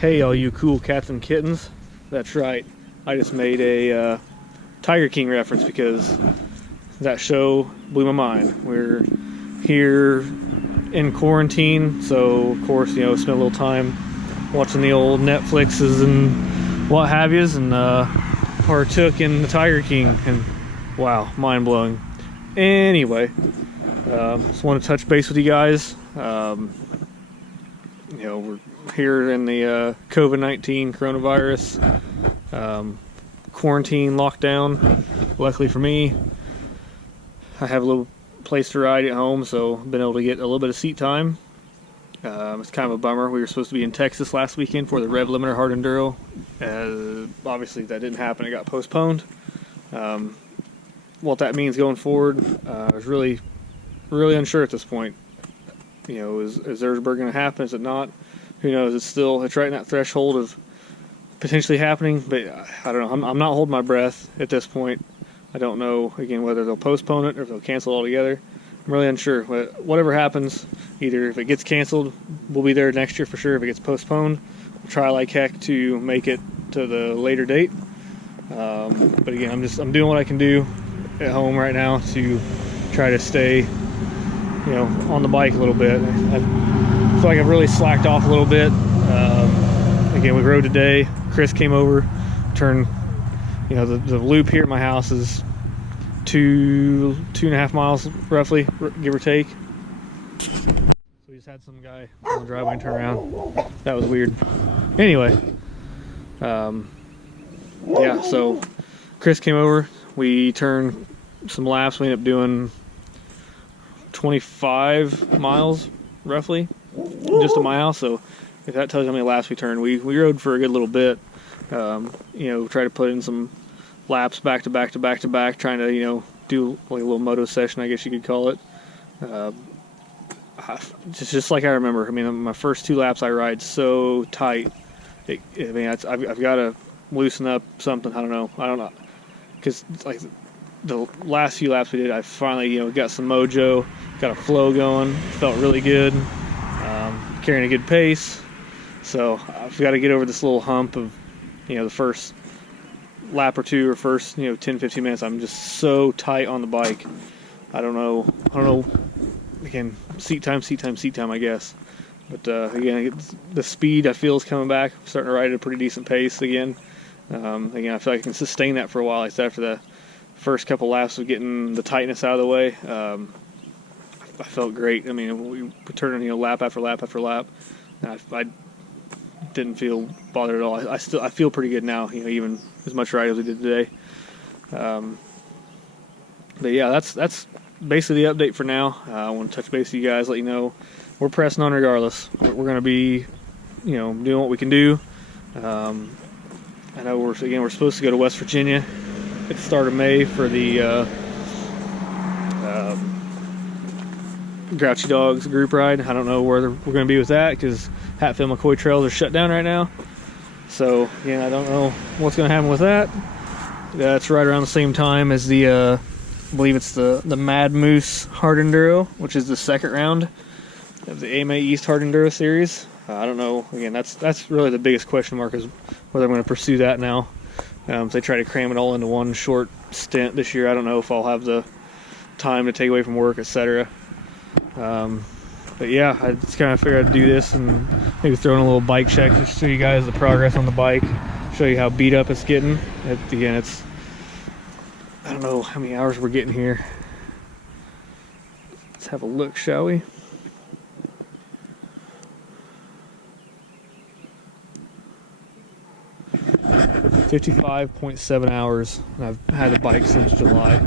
Hey all you cool cats and kittens, that's right, I just made a Tiger King reference because that show blew my mind. We're here in quarantine, so of course, you know, spent a little time watching the old Netflixes and what have yous, and partook in the Tiger King, and wow, mind-blowing. Anyway, just want to touch base with you guys. You know, we're here in the COVID-19 coronavirus quarantine lockdown. Luckily for me, I have a little place to ride at home, so I've been able to get a little bit of seat time. It's kind of a bummer. We were supposed to be in Texas last weekend for the Rev Limiter Hard Enduro. Obviously that didn't happen, it got postponed. What that means going forward, I was really unsure at this point. You know, is Erzberg going to happen? Is it not? Who knows? It's right in that threshold of potentially happening, but I don't know. I'm not holding my breath at this point. I don't know, again, whether they'll postpone it or if they'll cancel it altogether. I'm really unsure. But whatever happens, either if it gets canceled, we'll be there next year for sure. If it gets postponed, we'll try like heck to make it to the later date. But again, I'm doing what I can do at home right now to try to stay, you know, on the bike a little bit. I feel like I've really slacked off a little bit. Again, we rode today. Chris came over, turned, you know, the loop here at my house is 2.5 miles roughly, give or take. So we just had some guy on the driveway and turn around. That was weird. Anyway, yeah, so Chris came over. We turned some laps. We ended up doing 25 miles roughly just to my house. So if that tells you how many laps we turned, we rode for a good little bit. You know, try to put in some laps back to back, trying to, you know, do like a little moto session, I guess you could call it. Just like I remember. I mean, my first 2 laps I ride so tight. I've got to loosen up something. I don't know, because like the last few laps we did, I finally, you know, got some mojo, got a flow going, felt really good, carrying a good pace. So I've got to get over this little hump of, you know, the first lap or 2 or first, you know, 10-15 minutes. I'm just so tight on the bike. I don't know. Again, seat time, I guess. But again, the speed I feel is coming back. I'm starting to ride at a pretty decent pace again. Again, I feel like I can sustain that for a while. Like after the first couple laps of getting the tightness out of the way, I felt great. I mean, we were turning, you know, lap after lap after lap. I didn't feel bothered at all. I feel pretty good now, you know, even as much ride as we did today. But yeah, that's basically the update for now. I want to touch base with you guys, let you know we're pressing on regardless. We're going to be, you know, doing what we can do. I know we're supposed to go to West Virginia at the start of May for the Grouchy Dogs group ride. I don't know where we're going to be with that because Hatfield McCoy trails are shut down right now. So, yeah, I don't know what's going to happen with that. That's right around the same time as the, I believe it's the Mad Moose Hard Enduro, which is the second round of the AMA East Hard Enduro series. I don't know. Again, that's really the biggest question mark is whether I'm going to pursue that now. If they try to cram it all into one short stint this year, I don't know if I'll have the time to take away from work, etc. But yeah, I just kind of figured I'd do this and maybe throw in a little bike check just to show you guys the progress on the bike, show you how beat up it's getting. Again, it's I don't know how many hours we're getting here. Let's have a look, shall we? $55.7 hours, and I've had the bike since July.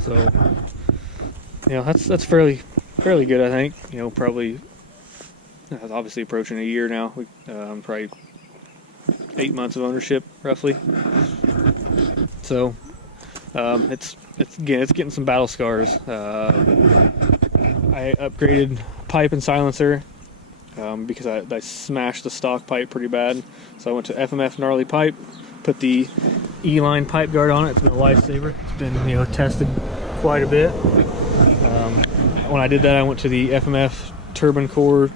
So, you know, that's fairly good, I think. You know, probably obviously approaching a year now. Probably 8 months of ownership, roughly. So, it's getting some battle scars. I upgraded pipe and silencer because I smashed the stock pipe pretty bad. So I went to FMF gnarly pipe, put the E-line pipe guard on it. It's been a lifesaver. It's been, you know, tested quite a bit. When I did that, I went to the FMF turbine core,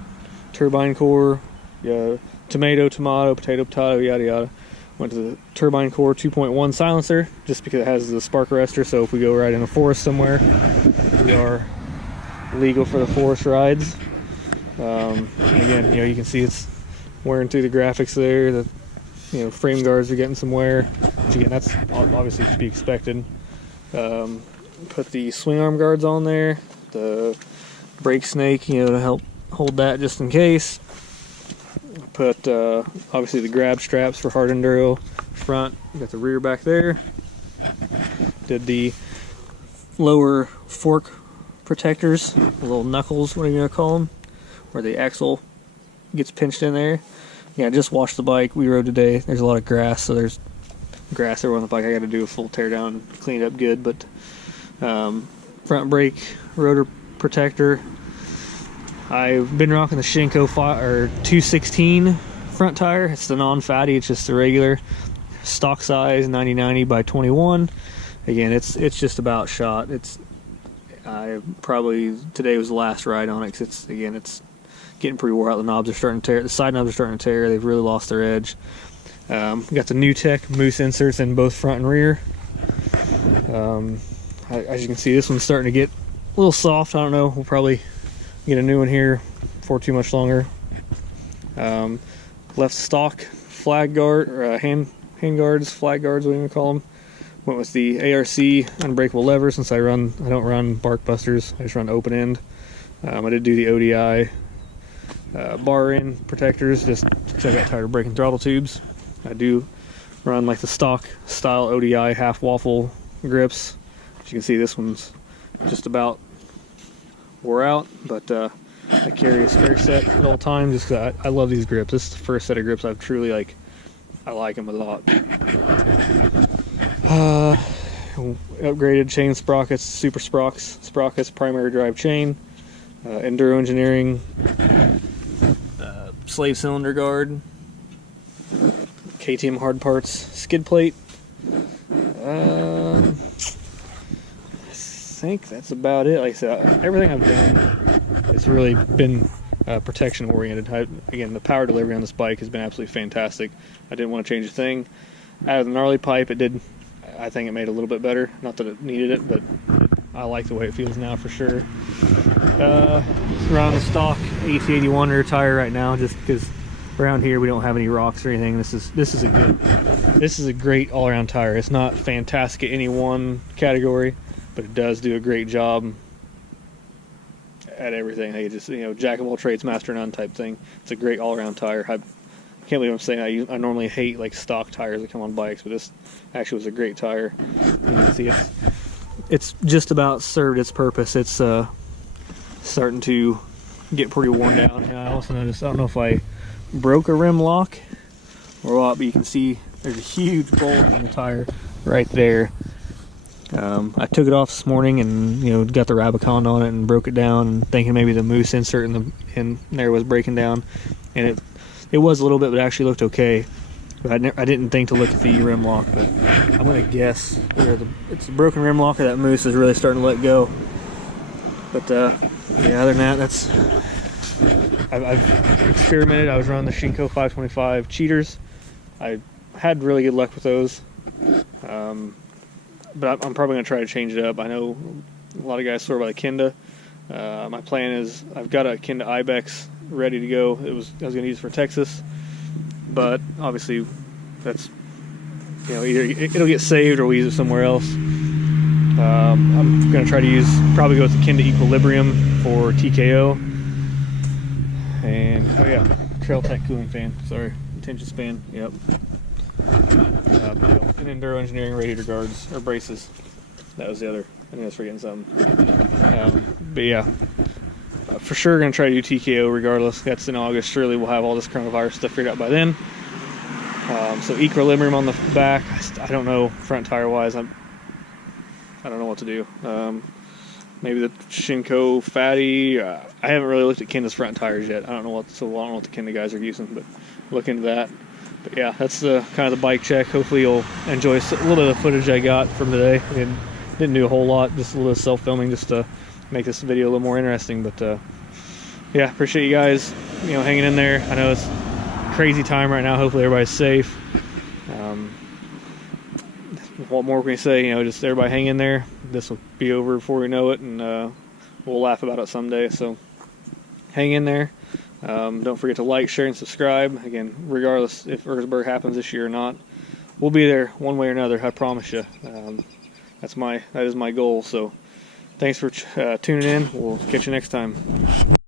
tomato, potato, yada yada. Went to the turbine core 2.1 silencer just because it has the spark arrestor. So if we go right in a forest somewhere, we are legal for the forest rides. Again, you know, you can see it's wearing through the graphics there. The, you know, frame guards are getting some wear, which again, that's obviously to be expected. Put the swing arm guards on there, the brake snake, you know, to help hold that just in case. Put obviously the grab straps for hard enduro front. Got the rear back there. Did the lower fork protectors, the little knuckles, whatever you want to call them, where the axle gets pinched in there. Yeah, I just washed the bike. We rode today. There's a lot of grass, so there's grass everywhere on the bike. I got to do a full tear down and clean it up good. But front brake rotor protector. I've been rocking the Shinko 216 front tire. It's the non-fatty. It's just the regular stock size 90/90 by 21. Again, it's just about shot. Today was the last ride on it because it's getting pretty wore out. The knobs are starting to tear. The side knobs are starting to tear. They've really lost their edge. Got the New Tech Moose inserts in both front and rear. As you can see, this one's starting to get a little soft. I don't know. We'll probably get a new one here before too much longer. Left stock flag guard, or hand guards, flag guards, whatever you call them. Went with the ARC unbreakable lever since I don't run bark busters. I just run open end. I did do the ODI bar end protectors just because I got tired of breaking throttle tubes. I do run like the stock style ODI half waffle grips. As you can see, this one's just about wore out, but I carry a spare set at all times just because I love these grips. This is the first set of grips I've truly I like them a lot. Upgraded chain sprockets, super sprockets, primary drive chain, Enduro Engineering slave cylinder guard, KTM hard parts skid plate. I think that's about it. Like I said, everything I've done, it's really been protection oriented. Again, the power delivery on this bike has been absolutely fantastic. I didn't want to change a thing. Out of the gnarly pipe, I think it made it a little bit better. Not that it needed it, but I like the way it feels now for sure. Around the stock AT81 rear tire right now, just because around here we don't have any rocks or anything. This is a great all-around tire. It's not fantastic at any one category, but it does do a great job at everything. They just, you know, jack of all trades, master of none type thing. It's a great all-around tire. I can't believe I'm saying I normally hate like stock tires that come on bikes, but this actually was a great tire. You can see it's just about served its purpose. It's starting to get pretty worn down. And I also noticed, I don't know if I broke a rim lock or what, but you can see there's a huge bulge in the tire right there. I took it off this morning and, you know, got the Rabicon on it and broke it down, and thinking maybe the Moose insert in there was breaking down, and it was a little bit, but it actually looked okay. But I didn't think to look at the rim lock, but I'm gonna guess it's a broken rim lock, or that Moose is really starting to let go. But yeah, other than that, I've experimented. I was running the Shinko 525 cheaters. I had really good luck with those. But I'm probably going to try to change it up. I know a lot of guys swear by the Kenda. My plan is I've got a Kenda Ibex ready to go. I was going to use it for Texas, but obviously that's, you know, either it'll get saved or we use it somewhere else. I'm going to try to probably go with the Kenda Equilibrium for TKO. And, oh yeah, Trail Tech cooling fan, sorry, attention span, yep. And Enduro Engineering radiator guards, or braces. That was the other, I think I was forgetting something. But yeah, for sure going to try to do TKO regardless. That's in August. Surely we'll have all this coronavirus stuff figured out by then. So Equilibrium on the back. I don't know front tire wise. I don't know what to do. Maybe the Shinko Fatty. I haven't really looked at Kenda's front tires yet. I don't know what the Kenda guys are using, but look into that. But yeah, that's the kind of the bike check. Hopefully you'll enjoy a little bit of the footage I got from today. I didn't do a whole lot, just a little self-filming just to make this video a little more interesting. But yeah, appreciate you guys, hanging in there. I know it's a crazy time right now. Hopefully everybody's safe. What more can we say? Just everybody hang in there. This will be over before we know it, and we'll laugh about it someday. So hang in there. Don't forget to like, share, and subscribe. Again, regardless if Erzberg happens this year or not, we'll be there one way or another. I promise you. That is my goal. So thanks for tuning in. We'll catch you next time.